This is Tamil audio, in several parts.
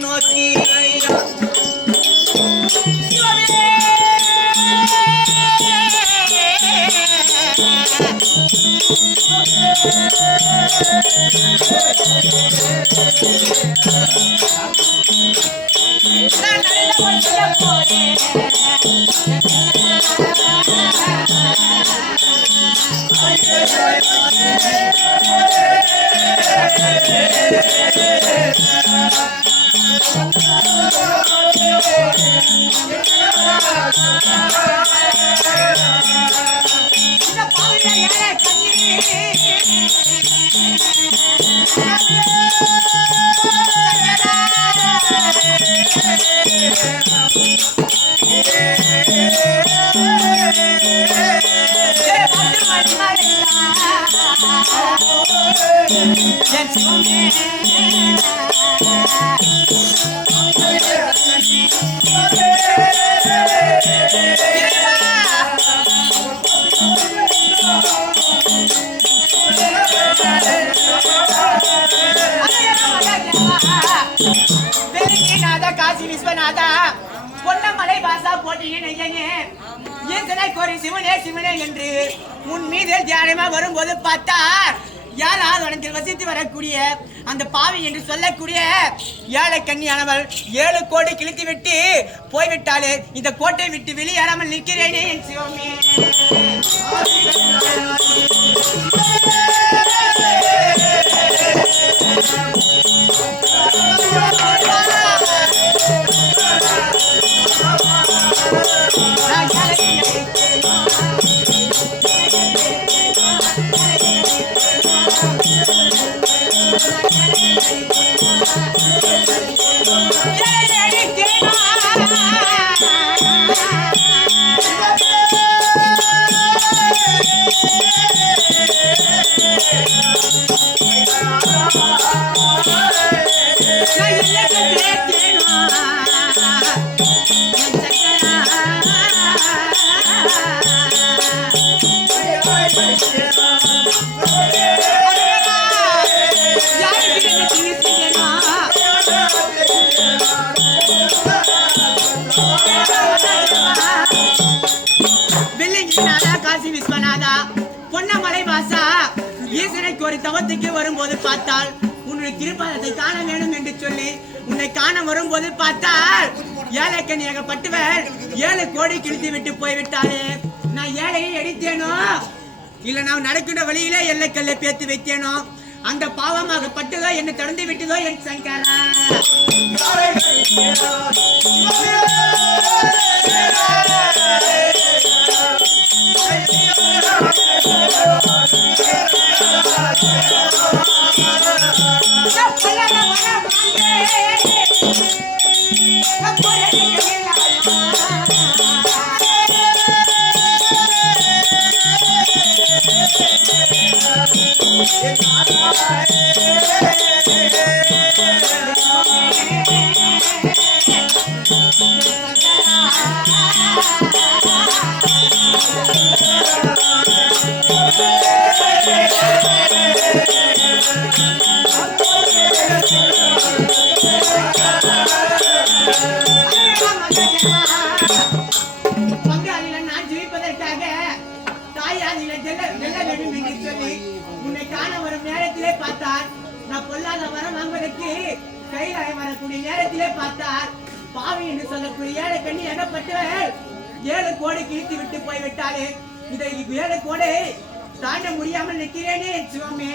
நோக்கி காசி விஸ்வநாதா பொன்னமலை வாசா போட்டியே சிவனே சிவனே என்று உன் மீது தியானமா வரும்போது பார்த்தா யாரால் வனத்தில் வசித்து வரக்கூடிய அந்த பாவி என்று சொல்லக்கூடிய ஏழை கன்னியானவள் 7 கோடி கிழித்து விட்டு போய்விட்டாலே இந்த கோட்டை விட்டு வெளியேறாமல் நிற்கிறேனே என் சிவமே. காசி விஸ்வநாதா பொன்னமலை வாசா ஈசனைக்கு ஒரு தவத்துக்கு வரும்போது பார்த்தால் உன்னுடைய திருப்பாதத்தை காண வேண்டும் என்று சொல்லி உன்னை காண வரும்போது பார்த்தால் ஏழைக்கனியாகப்பட்டவர் 7 கோடி கிழித்து விட்டு போய்விட்டாலே நான் ஏழையை அடித்தேனோ இல்ல நான் நடக்கின்ற வழியிலே எல்லைக்கல்லை பேத்து வைத்தேனோ அந்த பாவமாகப்பட்டதோ என்னை தொடர்ந்து விட்டதோ என் சங்கரா. உன்னை காண வரும் நேரத்திலே பார்த்தால் நான் பொல்லாத வரம் வாங்குவதற்கு கைலாய வரக்கூடிய நேரத்திலே பார்த்தால் பாவி என்று சொல்லக்கூடிய ஏழை கண்ணி எண்ணப்பட்டவர் 7 கோடி கிழித்து விட்டு போய்விட்டாலே இதை 7 கோடை தாண்ட முடியாமல் நிற்கிறேனே சிவமே.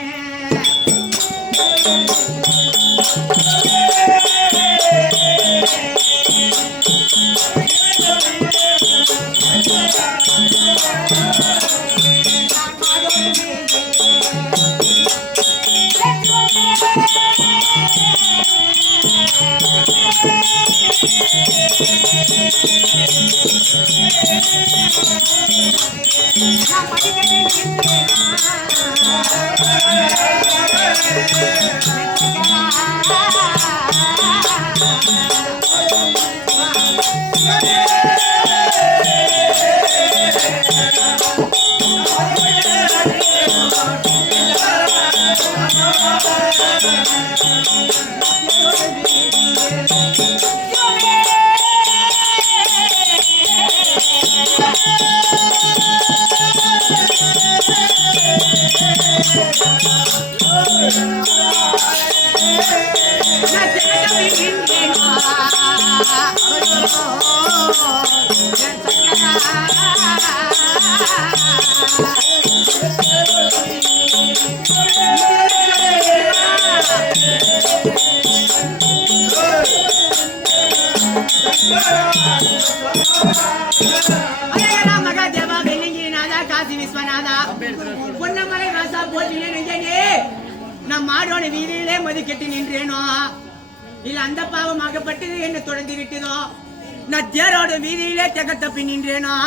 Yeah. மகாதேவா வெள்ளிங்கிரிநாதா காசி விஸ்வநாதா பொன்னமலை வாசா போட்டினே நெஞ்சனே நான் மாடோட வீதியிலே மதிக்கெட்டு நின்றேனோ இல்ல அந்த பாவமாகப்பட்டு என்ன தொடர்ந்து விட்டதோ நான் தேரோட வீதியிலே தகத்தப்பி நின்றேனோ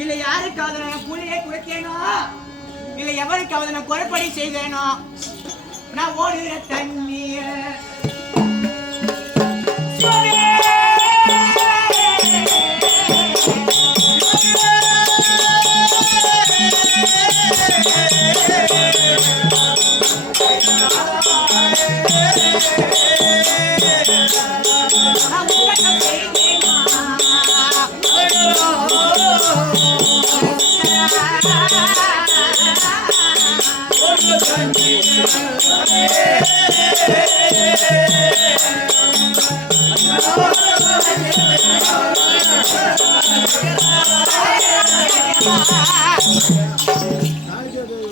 இல்ல யாருக்காவது நான் கூலியே குறைத்தேனோ இல்ல எவருக்காவது நான் குறைப்படி செய்தேனோ நான் ஓடுகிற தண்ணீர்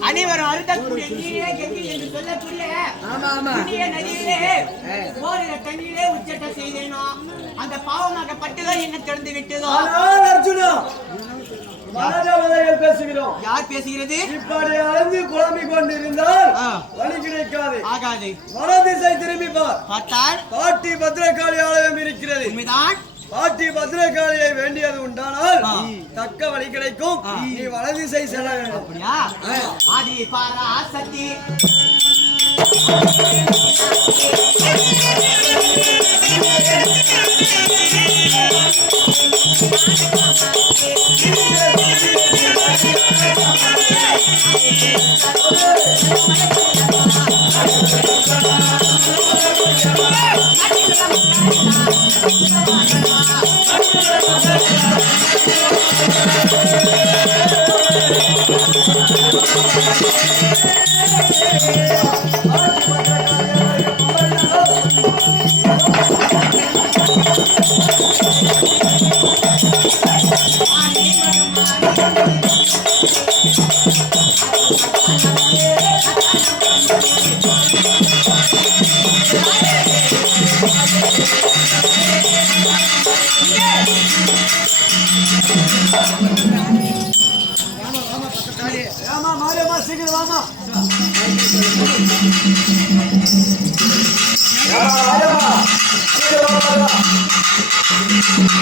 அனைவரும் அழுத்தக்கூடிய நீரே கங்கை என்று சொல்லக்கூடிய நதியிலே ஓரிர தண்ணீரே உச்சட்ட செய்தேனோ அந்த பாவமாகப்பட்டதோ என்ன திறந்து விட்டதோ பேசுகிறோம். யார் பேசுகிறது? இப்படி அழுந்து குழம்பிக் கொண்டிருந்தால் வழி கிடைக்காது, ஆகாது. வடதிசை திரும்பி பார்த்தால் பாட்டி பத்ரகாளி ஆலயம் இருக்கிறது. உண்மைதான். பாட்டி பத்ரகாளியை வேண்டியது உண்டானால் தக்க வழி கிடைக்கும். நீ வடதிசை செல்ல வேண்டும். அப்படியா? ஆதி பராசக்தி சீக்கிரம் வாமா.